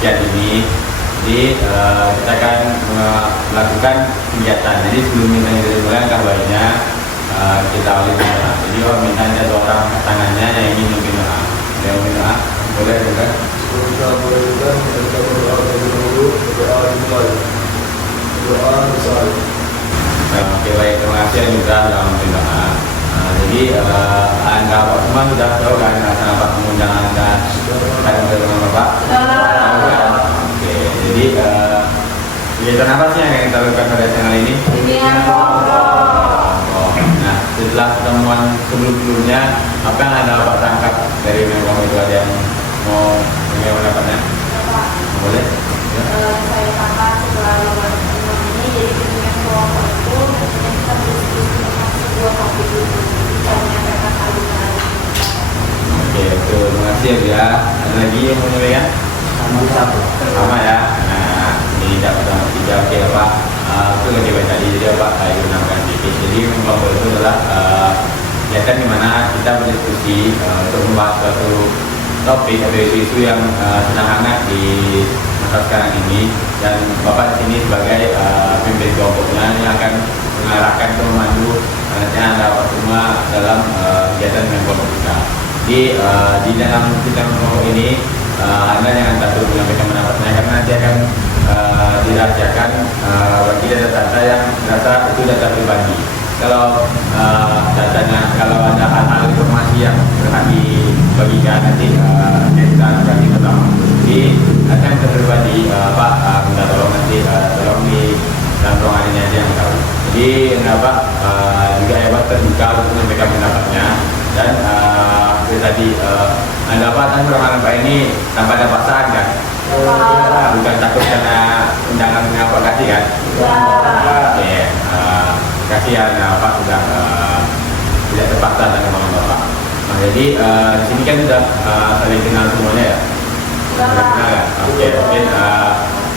Kiat ini. Jadi kita akan melakukan kegiatan. Jadi sebelum kita dimulai angkat baiknya kita awali doa. Jadi orang minta ada orang tangannya yang ingin memimpin doa. Yang memimpin doa boleh juga. Kita boleh juga kita berdoa terlebih dahulu, berdoa dimulai. Doa besar. Oke baik, terima kasih juga dalam memimpin doa. Jadi anda Pak semua sudah tahu kan sama Pak pengundangan anda kadang dengan Bapak. Oke, jadi kegiatan apa sih yang kita lakukan pada channel ini? Nah, setelah pertemuan sebelumnya, apa yang anda Bapak tangkap dari memang itu ada yang mau punya pendapatnya? Boleh? Ya. Saya tangkap setelah pertemuan ini, jadi kemudian kelompok itu nantinya kita berdiskusi tentang sebuah topik itu bisa menyampaikan hal-hal. Oke, betul. Terima kasih ya. Ada lagi yang mau nyampaikan? Sama ya. Nah, ini dapat tiga. Oke, Pak. Itu lagi baik tadi. Jadi Pak, saya gunakan sedikit. Jadi memang itu adalah kegiatan di mana kita berdiskusi untuk membahas suatu topik atau isu-isu yang sedang hangat di masa sekarang ini, dan Bapak di sini sebagai pemimpin kelompoknya yang akan mengarahkan atau memandu anda Bapak semua dalam kegiatan dengan kelompok kita. Jadi di dalam kita kelompok ini anda jangan takut menyampaikan pendapatnya karena nanti akan dirahasiakan bagi data-data yang data itu data pribadi. Kalau datanya, kalau ada hal-hal informasi yang berhak dibagikan nanti kita akan diketahui. Jadi akan pribadi Pak minta tolong nanti tolong di dalam ruangan ini aja yang tahu. Jadi Pak juga hebat terbuka untuk menyampaikan pendapatnya, dan tadi anda Pak dan ruangan Pak ini tanpa ada paksaan kan? Bukan takut karena undangan Pak kasih kan? Oke, kasihan Pak sudah tidak terpaksa dengan Bapak. Nah, jadi di sini kan sudah saling kenal semuanya ya. Sudah kenal ya. Oke, mungkin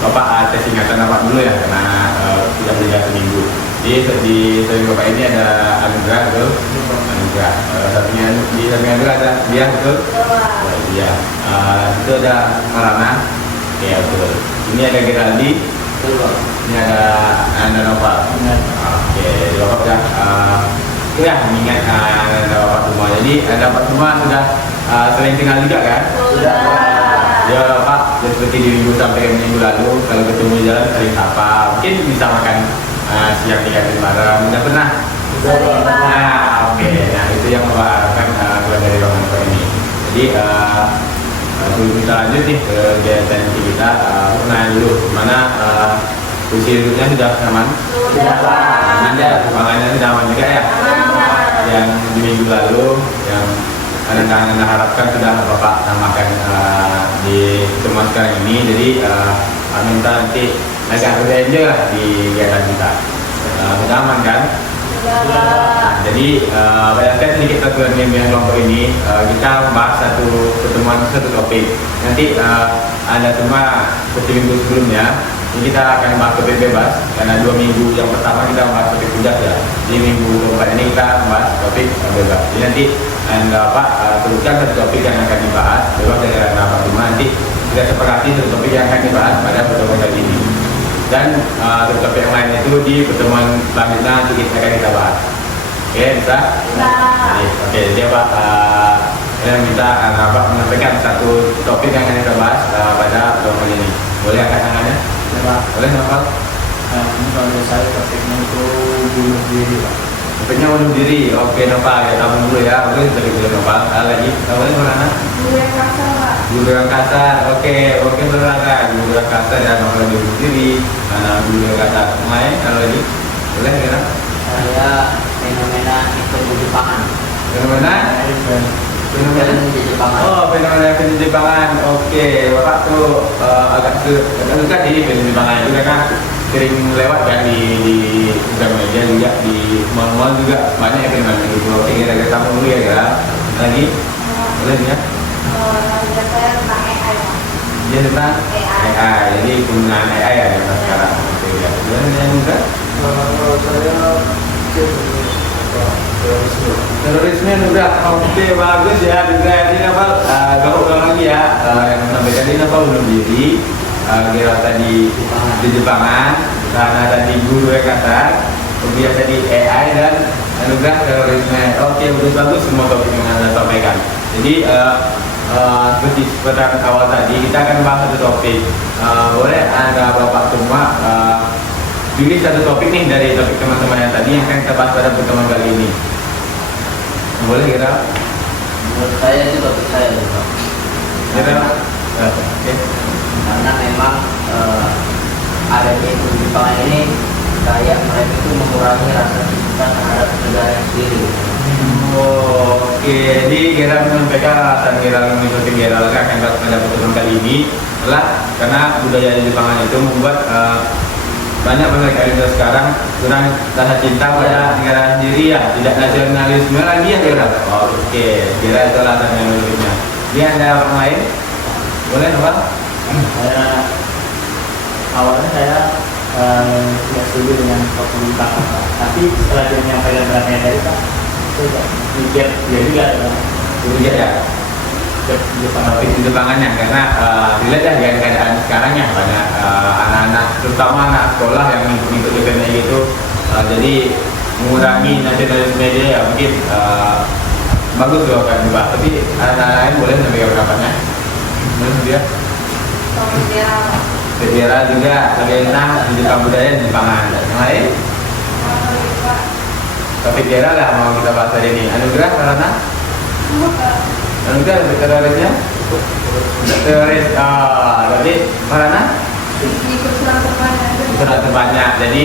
Bapak tes ingatan Bapak dulu ya karena tidak berjalan seminggu. Jadi di samping Bapak ini ada Anugrah, betul? Anugrah. Sampingnya di samping Anugrah ada dia, betul? Iya. Itu ada Marana. Iya betul. Ini ada Geraldi. Ini ada Anda Nova. Oke, Bapak sudah ya mengingat Anda Bapak semua. Jadi Anda Bapak semua sudah sering kenal juga kan? Sudah. Ya Pak, seperti di minggu sampai minggu lalu kalau ketemu di jalan sering sapa, mungkin bisa makan siang 3 kali bareng. Udah pernah? Nah, oke. Nah itu yang Bapak harapkan keluar dari ruangan ini. Jadi sebelum kita lanjut nih ke kegiatan kita, pernah dulu mana kursi duduknya sudah aman? Sudah. Aman ya, ruangannya sudah aman juga ya? Yang di minggu lalu yang anda harapkan sudah Bapak tambahkan di pertemuan sekarang ini. Jadi minta nanti agak berbeda lah di kegiatan kita. Sudah aman kan? Nah, jadi bayangkan sedikit peraturan yang kelompok ini kita membahas satu topik. Nanti anda semua seperti minggu sebelumnya ini kita akan bahas topik bebas karena 2 minggu yang pertama kita membahas topik puncak ya. Di minggu keempat ini kita membahas topik bebas. Jadi nanti anda Pak sebutkan satu topik yang akan dibahas bebas dari Bapak semua. Nanti kita sepakati satu topik yang akan dibahas pada pertemuan kali ini. Dan topik yang lain itu di pertemuan selanjutnya nanti kita bahas. Oke, bisa? Oke, jadi Pak saya minta Bapak menyampaikan satu topik yang akan kita bahas pada pertemuan ini. Boleh angkat tangannya? Boleh Bapak? Ini kalau saya topiknya itu bunuh diri Pak. Topiknya bunuh diri. Oke Bapak, kita tabung dulu ya. Boleh dari bulan Bapak. Lagi, boleh mana? Guru yang kasar, Pak. Guru yang kasar. Oke berangkat. Guru yang kasar dan orang bunuh diri. Karena guru yang kasar. Main kalau lagi, boleh kira? Saya fenomena ikut di Jepangan. Fenomena? Fenomena di Jepangan. Oh, fenomena di Jepangan. Oke, Bapak tuh agak suka ini di Jepangan juga kan sering lewat kan di sosial media juga, di mall-mall juga banyak yang fenomena gitu. Oke, kira-kira kamu dulu ya kira lagi boleh ya? Saya tentang AI, Pak. Dia tentang AI. Jadi penggunaan AI ya yang sekarang. Oke ya. Boleh yang juga? Kalau saya Terorisme udah oke bagus ya juga ini apa kalau lagi ya yang sampaikan ini apa belum diri Gerald tadi di Jepangan, Rana tadi guru yang kata, kemudian tadi AI dan anugerah terorisme. Oke, bagus semua topik yang Anda sampaikan. Jadi seperti awal tadi kita akan bahas satu topik. Boleh Anda Bapak semua pilih satu topik nih dari topik teman-teman yang tadi yang akan kita bahas pada pertemuan kali ini. Boleh kira? Menurut saya itu topik saya juga. Oke. Karena memang adanya itu di Jepang ini kayak mereka itu mengurangi rasa cinta terhadap negara sendiri. Oke, jadi Gerald menyampaikan alasan Gerald mengikuti Gerald akan pada pertemuan kali ini adalah karena budaya di Jepangan itu membuat banyak mereka Indonesia sekarang kurang rasa cinta pada negara sendiri ya, tidak nasionalisme lagi ya Gerald. Oke, Gerald itu alasan yang menurutnya. Ini ada orang lain? Boleh Bang? Awalnya saya tidak setuju dengan pemerintah, tapi setelah dia menyampaikan beratnya dari Pak, saya mikir dia juga Iya ya. Topik di Jepangannya karena dilihat ya dengan keadaan sekarang ya banyak anak-anak terutama anak sekolah yang mengikuti PNI gitu, jadi mengurangi nasionalisme dia ya mungkin bagus loh kan dibahas, tapi anak-anak lain boleh sampai pendapatnya. Menurut dia sejarah juga tentang di Jepang budaya di Jepangan. Yang lain? Topik sejarah lah mau kita bahas hari ini. Anugerah karena anugerah terorisnya teroris. Jadi karena suara terbanyak. Jadi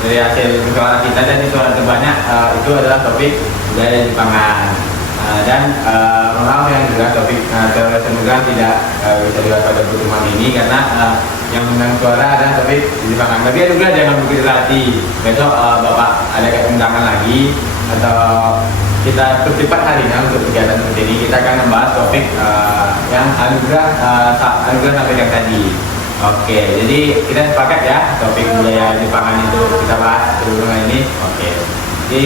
dari hasil suara kita dan suara terbanyak itu adalah topik budaya Jepangan. Dan maaf yang juga topik teroris anugerah tidak bisa dibahas pada pertemuan ini karena yang menang suara adalah topik di Jepangan. Tapi anugerah jangan begitu hati. Besok Bapak ada undangan lagi atau kita percepat harinya untuk kegiatan seperti ini. Kita akan membahas topik yang anugerah sampaikan tadi. Oke, jadi kita sepakat ya topik budaya Jepangan itu kita bahas sebelum ini. Oke, jadi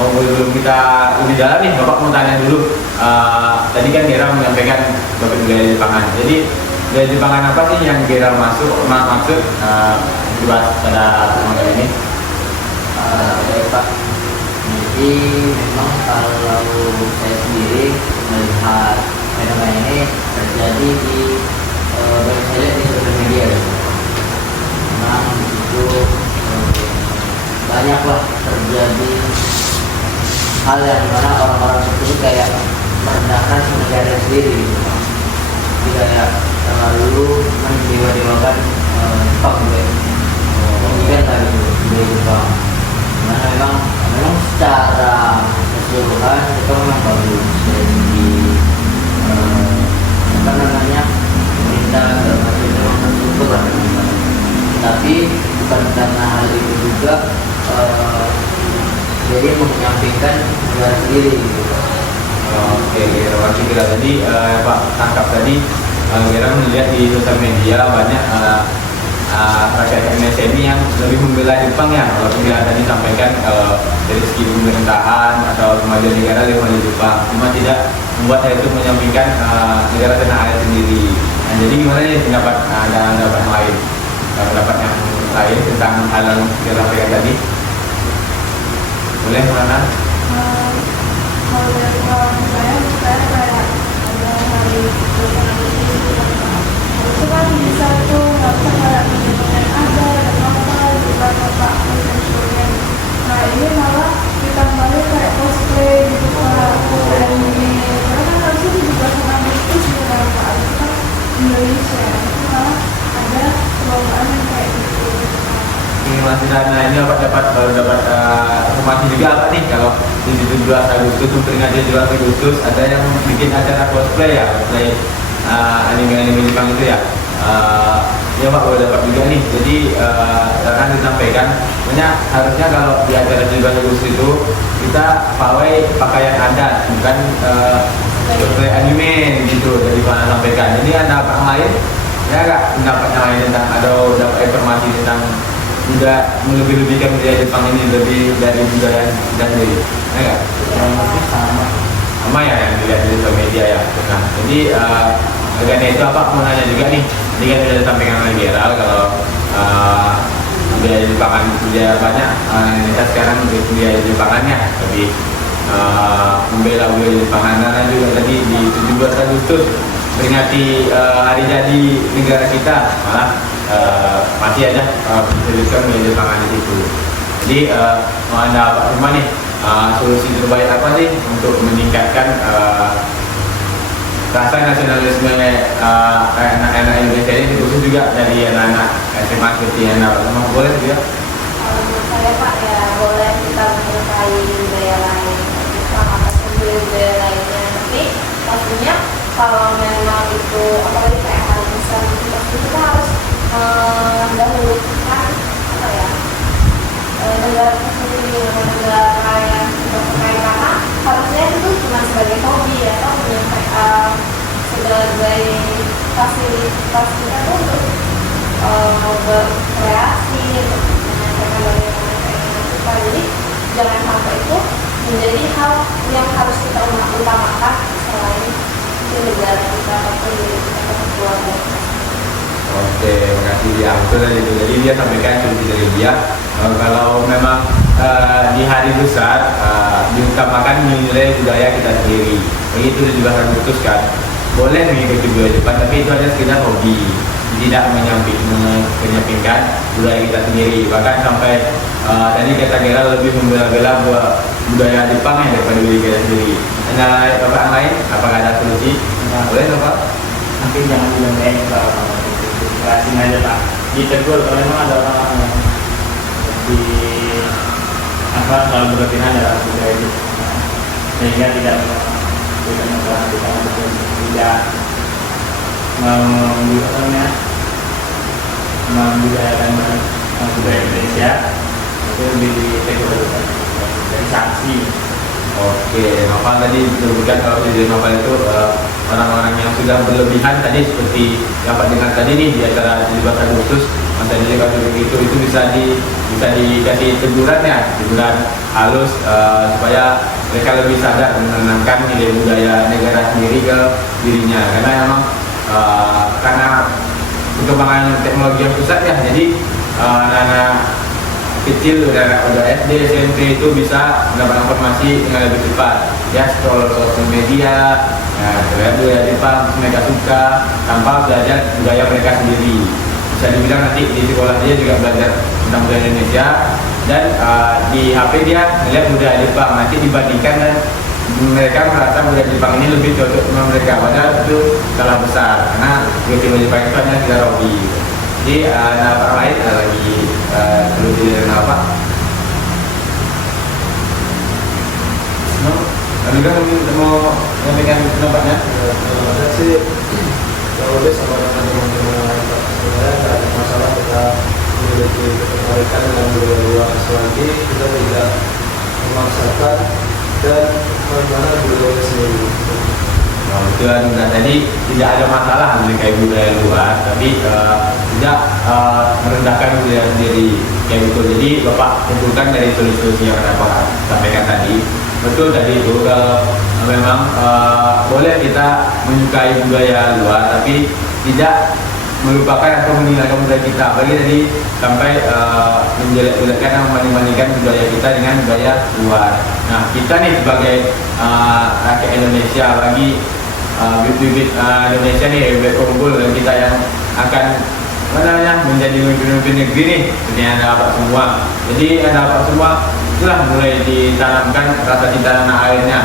sebelum kita lebih dalam nih, Bapak mau tanya dulu. Tadi kan Gerald menyampaikan topik budaya Jepangan. Jadi budaya Jepangan apa sih yang Gerald maksud dibahas pada pertemuan kali ini? Baik Pak. Jadi memang kalau saya sendiri melihat fenomena ini terjadi di banyak saya lihat di sosial media ya. Memang itu banyaklah terjadi hal yang mana orang-orang tersebut kayak merendahkan negara sendiri gitu. Jadi kayak terlalu mendewa-dewakan Jepang gitu ya. Mungkin lah gitu di Jepang. Karena memang secara keseluruhan itu memang bagus dari apa namanya pemerintah memang terstruktur lah, tapi bukan karena hal itu juga jadi menyampingkan negara sendiri gitu. Oke, wakil kita tadi Pak tangkap tadi Gerald melihat di sosial media banyak rakyat Indonesia ini yang lebih membela Jepang ya, walaupun dia tadi sampaikan dari segi pemerintahan atau kemajuan negara lebih maju Jepang, cuma tidak membuat hal itu menyampingkan negara tanah air sendiri. Nah, jadi gimana nih pendapat dan pendapat yang lain, pendapat yang lain tentang hal yang kita sampaikan tadi? Boleh mana? Kalau dari saya kayak ada hari itu kan bisa tuh nggak bisa kayak manajemen ada dan apa juga bapak manajemen. Nah ini malah ditambahin kayak cosplay gitu kayak anime. Karena kan harusnya juga sangat bagus gitu kan Pak. Itu kan Indonesia itu malah ada perlombaan yang kayak gitu. Ini masih dana ini dapat informasi juga apa nih kalau di 17 Agustus memperingati 17 Agustus ada yang bikin acara cosplay ya, cosplay anime Jepang itu ya. Ya Pak boleh dapat juga nih. Jadi akan disampaikan sebenarnya harusnya kalau di acara 17 Agustus itu kita pakaian adat bukan cosplay anime gitu. Jadi Pak sampaikan. Jadi ada apa lain? Ya nggak pendapatnya lain tentang atau dapat informasi tentang tidak melebih-lebihkan budaya Jepang ini lebih dari budaya dan diri, ya nggak? sama Sama ya yang dilihat di sosial media ya. Nah, jadi karena itu apa mau nanya juga nih, ini kan sudah disampaikan oleh Gerald kalau budaya Jepangan budaya banyak Indonesia sekarang budaya Jepangannya lebih membela budaya Jepangan, dan juga tadi di 17 Agustus peringati hari jadi negara kita malah masih ada disebutkan budaya Jepangan di situ. Jadi mau anda apa semua nih, solusi terbaik apa sih untuk meningkatkan rasa nasionalisme anak-anak Indonesia ini, khusus juga dari anak-anak SMA seperti anak sama boleh juga? Kalau menurut saya Pak ya boleh kita menyukai budaya lain, sama budaya lainnya, tapi pastinya kalau memang itu apalagi kayak hal besar itu pasti kita harus mendahulukan apa ya negara kita sendiri, negara yang kita sukai, karena harusnya itu cuma sebagai hobi ya, atau sebagai fasilitas kita tuh untuk berkreasi, untuk menyampaikan bagaimana keinginan kita. Jadi jangan sampai itu menjadi hal yang harus kita utamakan selain di negara kita ataupun di kita atau keluarga kita. Oke, makasih dia. Betul tadi itu. Jadi dia sampaikan solusi dari dia. Kalau memang di hari besar diutamakan nilai budaya kita sendiri. Begitu juga harus putuskan. Boleh mengikuti budaya Jepang, tapi itu hanya sekedar hobi, tidak menyampingkan budaya kita sendiri. Bahkan sampai tadi kata Gera lebih membela-bela budaya Jepang ya daripada budaya kita sendiri. Ada bapak yang lain? Apakah ada solusi? Boleh, Bapak? Mungkin jangan dilakukan rasin aja Pak, ditegur kalau memang ada orang yang di apa selalu berlebihan dalam budaya itu, sehingga tidak memperhatikan tidak membudayakan budaya Indonesia, itu ditegur dari sanksi. Oke, Noval tadi disebutkan kalau di Noval itu orang-orang yang sudah berlebihan tadi seperti yang Pak dengar tadi nih di acara 17 Agustus masa jadi kalau begitu itu bisa dikasih teguran halus supaya mereka lebih sadar menanamkan nilai budaya negara sendiri ke dirinya, karena memang karena perkembangan teknologi yang pesat ya, jadi anak-anak kecil udah SD, SMP itu bisa mendapat informasi dengan lebih cepat. Ya, scroll sosial media, terlihat budaya Jepang, mereka suka tanpa belajar budaya mereka sendiri. Bisa dibilang nanti di sekolah dia juga belajar tentang budaya Indonesia, dan di HP dia melihat budaya Jepang, nanti dibandingkan dan mereka merasa budaya Jepang ini lebih cocok dengan mereka, padahal itu salah besar karena budaya Jepang itu hanya sekedar hobi. Jadi ada apa lain lagi solusi dari apa? Juga mau menyampaikan pendapatnya? Saya sih kalau dia sama dengan teman-teman sebenarnya tidak ada masalah kita memiliki ketertarikan dengan budaya luar, selagi kita tidak memaksakan dan bagaimana budaya sendiri. Betul, tadi tidak ada masalah memiliki budaya luar, tapi tidak merendahkan budaya sendiri kayak gitu. Jadi Bapak tentukan dari solusi yang Bapak sampaikan tadi, betul tadi itu memang boleh kita menyukai budaya luar, tapi tidak melupakan atau meninggalkan budaya kita. Apalagi tadi sampai menjelek-jelekkan dan membanding-bandingkan budaya kita dengan budaya luar. Nah, kita nih sebagai rakyat Indonesia, bagi bibit-bibit Indonesia nih, bibit unggul dan kita yang akan menjadi pemimpin negeri nih, seperti Anda Bapak semua. Jadi Anda Bapak semua itulah mulai ditanamkan rasa cinta tanah airnya.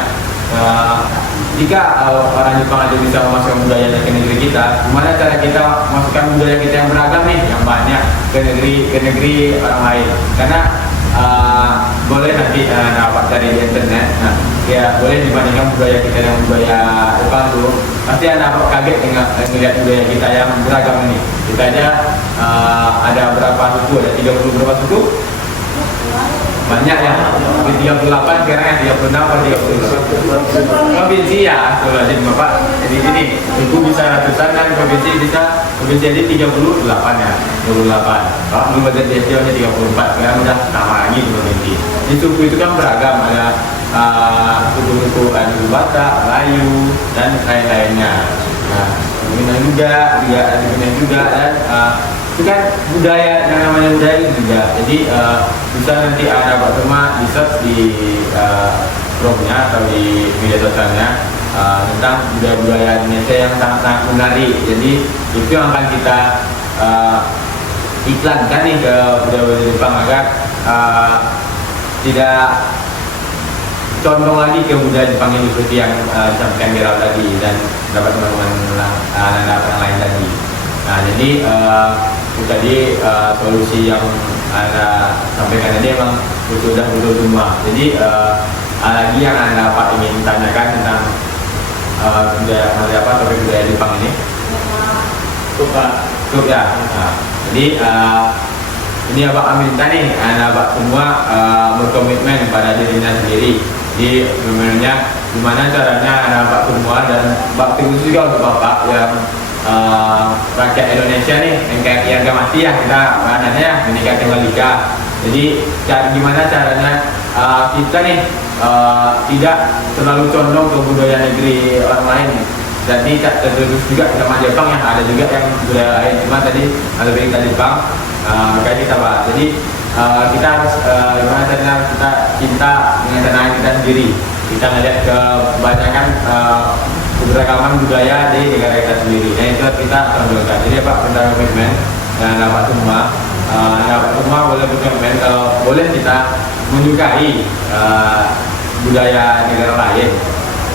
Jika orang Jepang aja bisa memasukkan budaya ke negeri kita, gimana cara kita memasukkan budaya kita yang beragam nih, yang banyak ke negeri orang lain? Karena boleh nanti dapat dari internet, nah ya boleh dibandingkan budaya kita yang budaya Jepang tuh, pasti Anda kaget dengan melihat budaya kita yang beragam ini. Kita aja ada berapa suku? Ada 30 berapa suku? Banyak ya, 38 sekarang ya, 36 atau 30 provinsi ya, jadi Bapak jadi gini, suku bisa ratusan dan provinsi jadi 38 ya, 28. Kalau dulu budget DSD hanya 34, sekarang udah tambah lagi di provinsi. Di suku itu kan beragam, ada suku-suku Batak, Melayu dan lain-lainnya. Nah, Minang juga ada Minang juga dan itu kan budaya yang namanya budaya itu juga. Jadi bisa nanti ada Pak Tuma di search di blognya atau di media sosialnya tentang budaya-budaya Indonesia yang sangat-sangat menarik. Jadi itu yang akan kita iklankan nih ke budaya-budaya Jepang agar tidak condong lagi ke budaya Jepang ini seperti yang disampaikan Gerald tadi dan dapat teman-teman yang lain tadi. Nah jadi itu tadi solusi yang Anda sampaikan tadi emang sudah betul semua. Jadi lagi yang Anda Pak ingin tanyakan tentang budaya apa topik budaya Jepang ini? Cukup ya. Nah, jadi ini Abang minta nih Anda Pak semua berkomitmen pada dirinya sendiri. Jadi sebenarnya gimana caranya Anda Pak semua dan bakti khusus juga untuk Bapak yang rakyat Indonesia nih NKRI harga mati ya kita bahannya ya Bhinneka Tunggal Ika. Jadi gimana caranya kita nih tidak terlalu condong ke budaya negeri orang lain. Jadi terus juga sama Jepang yang ada juga yang budaya lain, cuma tadi ada kita Jepang kayak kita bahas. Jadi kita harus gimana caranya kita cinta dengan tanah kita sendiri. Kita ngeliat kebanyakan keberagaman budaya di negara kita sendiri. Nah itu kita tonjolkan. Jadi Pak tentang komitmen dan dapat semua boleh berkomitmen kalau boleh kita menyukai budaya negara lain.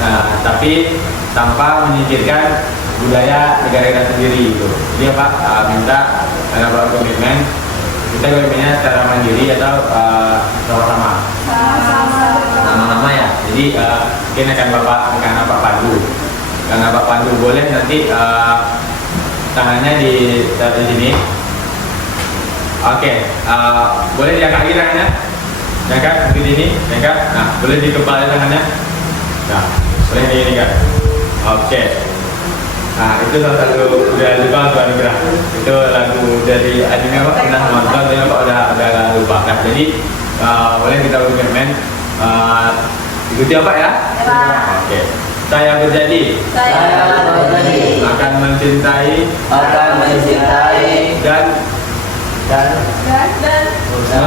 Nah tapi tanpa menyingkirkan budaya negara kita sendiri itu. Jadi Pak minta ada komitmen kita komitmennya secara mandiri atau sama-sama. Sama-sama ya. Jadi mungkin akan Bapak pandu. Karena Bapak pandu boleh nanti tangannya di sini. Oke, boleh diangkat lagi tangannya. Diangkat seperti ini, diangkat. Nah, boleh di kepala tangannya. Nah, boleh di ini kan. Oke. Nah, itu salah satu budaya Jepang Tuan Gerah. Itu lagu dari anime apa pernah nonton tapi apa udah lupa. Nah, jadi boleh kita berkomitmen ikuti apa ya? Oke. Saya berjanji akan mencintai dan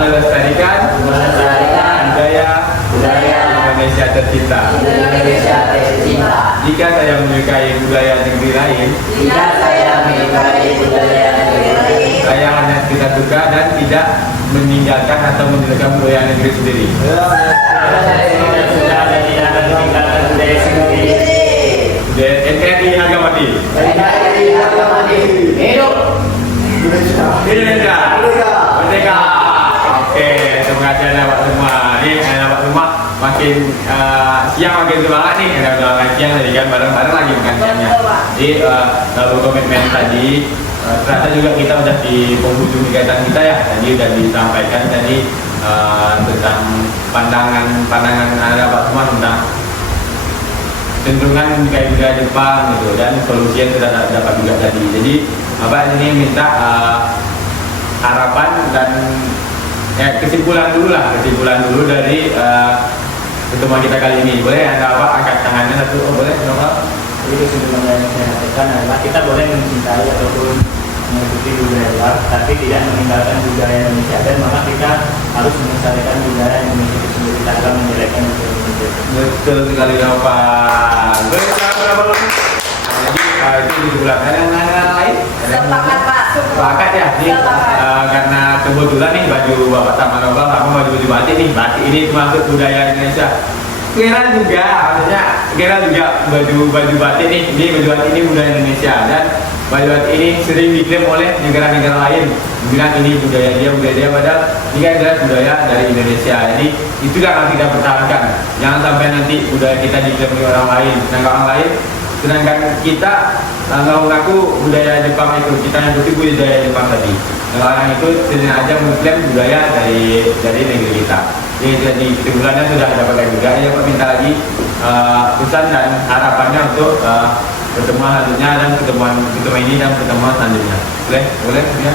melestarikan budaya Indonesia tercinta. Jika saya menyukai budaya negeri lain, saya hanya tidak suka dan tidak meninggalkan atau meninggalkan budaya negeri sendiri. NKRI harga mati. Hidup Indonesia. Merdeka. Oke, terima kasih Anda Pak semua. Nih Anda Pak semua makin siang makin semangat nih. Udah makan siang tadi kan bareng-bareng lagi makan siangnya. Jadi lalu komitmen tadi ternyata juga kita udah di penghujung kegiatan kita ya. Tadi udah disampaikan tadi tentang pandangan Anda Pak semua tentang cenderungan kayak budaya Jepang gitu dan solusi yang sudah dapat juga tadi. Jadi Bapak ini minta harapan dan kesimpulan dulu dari pertemuan kita kali ini. Boleh Anda Bapak angkat tangannya satu? Oh, boleh Bapak. Jadi kesimpulan yang saya sampaikan adalah kita boleh mencintai ataupun mengikuti budaya luar, tapi tidak meninggalkan budaya Indonesia dan maka kita harus melestarikan budaya Indonesia itu sendiri tanpa menjelekkan budaya Indonesia. Betul sekali Bapak. Jadi itu kesimpulan. Ada yang lain? Sepakat Pak. Sepakat ya. Jadi karena kebetulan nih baju Bapak sama Bapak sama baju batik nih. Batik ini termasuk budaya Indonesia. Kira juga baju batik nih. Ini baju batik ini budaya Indonesia dan baju batik ini sering diklaim oleh negara-negara lain. Bilang ini budaya dia padahal ini kan adalah budaya dari Indonesia. Jadi itu yang harus kita pertahankan. Jangan sampai nanti budaya kita diklaim oleh orang lain. Sedangkan kita ngaku budaya Jepang itu kita yang budaya Jepang tadi. Kalau orang itu sebenarnya aja mengklaim budaya dari negeri kita. Jadi kesimpulannya sudah dapatkan juga. Ya Pak minta lagi pesan dan harapannya untuk pertemuan selanjutnya dan pertemuan ini dan pertemuan selanjutnya. Boleh ya?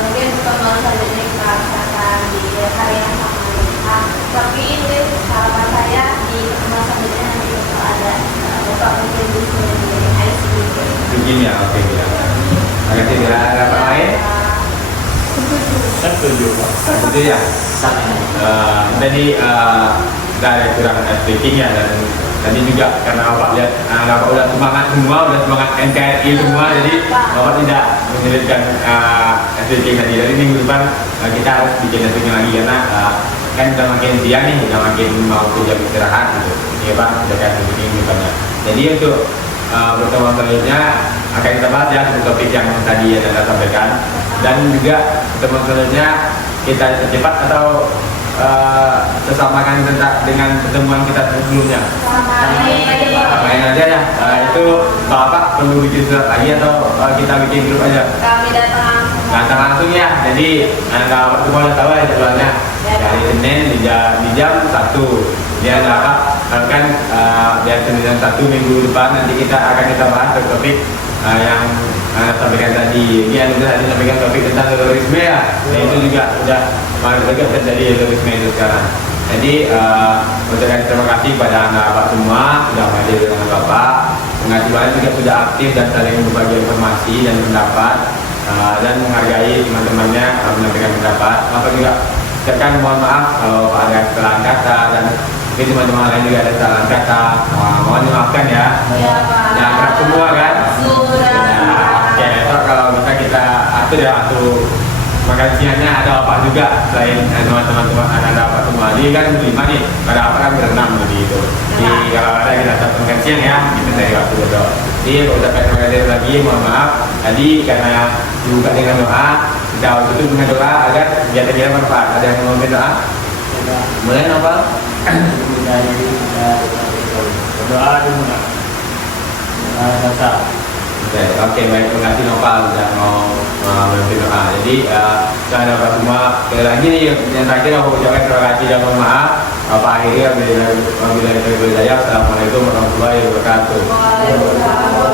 Mungkin pertemuan selanjutnya kita akan di hari yang sama. Tapi ini harapan saya di pertemuan selanjutnya nanti kalau ada Bapak mungkin di sini IC timnya. Oke ya. Terima kasih ya. Ada apa lain? Setuju Pak. Itu ya. Sama. Tadi ada kurang speaking ya, dan tadi juga karena Bapak lihat Bapak udah semangat semua, udah semangat NKRI semua, jadi Bapak tidak menyulitkan speaking tadi. Dari minggu depan kita harus bikin speaking lagi karena kan udah makin siang nih, udah makin mau ke jam istirahat gitu. Iya Pak, udah kan speaking depannya. Jadi untuk pertemuan selanjutnya akan kita bahas ya topik yang tadi Anda sampaikan, dan juga pertemuan selanjutnya kita cepat atau sesamakan tentang dengan pertemuan kita sebelumnya. Samain aja ya. Itu Bapak perlu bikin surat lagi atau kita bikin grup aja? Kami datang Langsung ya. Jadi Bapak semua udah tahu ya jadwalnya. Hari Senin di jam 1. Dia ada apa? Kan di Senin jam 1 minggu depan nanti kita bahas topik yang sampaikan tadi. Ini yang tadi sampaikan topik tentang terorisme ya. Dan itu juga sudah banyak terjadi terorisme itu sekarang. Jadi ucapkan terima kasih kepada Bapak semua sudah hadir dengan Bapak. Pengasuhan juga sudah aktif dan saling berbagi informasi dan pendapat, dan menghargai teman-temannya menyampaikan pendapat. Bapak juga ucapkan mohon maaf kalau ada kesalahan kata, dan mungkin teman-teman lain juga ada kesalahan kata. Mohon dimaafkan ya. Ya Pak. Yang kerap semua kan. Sudah. Oke, so kalau bisa kita atur ya makan siangnya ada apa juga selain teman-teman ada apa semua. Jadi kan berlima nih, pada apa kan berenam jadi itu. Jadi kalau ada kita tetap makan siang ya, kita dari waktu itu. Jadi ucapkan terima kasih lagi, mohon maaf. Tadi karena dibuka dengan doa, kita tutup dengan doa agar kegiatan kita bermanfaat. Ada yang mau doa? Mulai Novel? Berdoa dulu Pak. Selesai. Oke, baik, terima kasih Novel sudah mau memimpin doa. Jadi saya dapat semua sekali lagi nih yang terakhir aku ucapkan terima kasih dan mohon maaf. Bapak akhirnya Assalamualaikum warahmatullahi wabarakatuh. Waalaikumsalam.